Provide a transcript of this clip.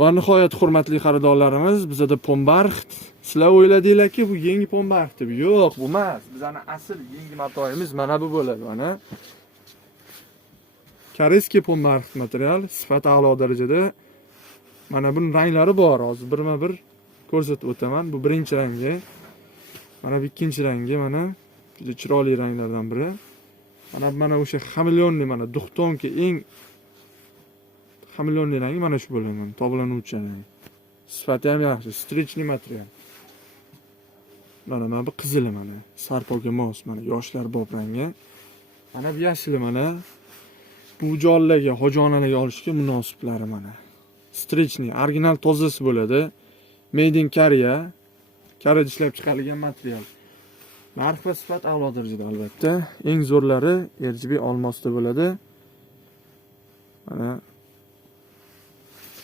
Va nihoyat hurmatli xaridorlarimiz, bizda pombarxt. Sizlar o'yladinglarki, bu yangi pombarxt deb. Yo'q, bu emas. Bizning asl yangi matoyimiz mana bu bo'ladi, mana. Koreyskiy pombarxt material, sifat a'lo darajada. Mana buning ranglari bor, hozir birma-bir ko'rsatib o'taman. Bu birinchi rangi. Mana bu ikkinchi rangi, mana juda chiroyli ranglardan biri. Mana o'sha xamilyonli, mana duxtonki eng xamilyonli rangi mana shu bo'ladi, mana to'g'lanuvchi rang. Sifati ham yaxshi, strichli material. Mana bu qizili, mana sarpoga mos, mana yoshlar bob rangi. Mana bu yashili, mana bu jollarga, hojonalarga olishga munosiblari mana. Strichli, original tozasi bo'ladi. Made in Korea. Koreyada ishlab chiqarilgan material. Narx va sifat a'lo darajada albatta. Eng zo'rlari RGB olmosda bo'ladi. Mana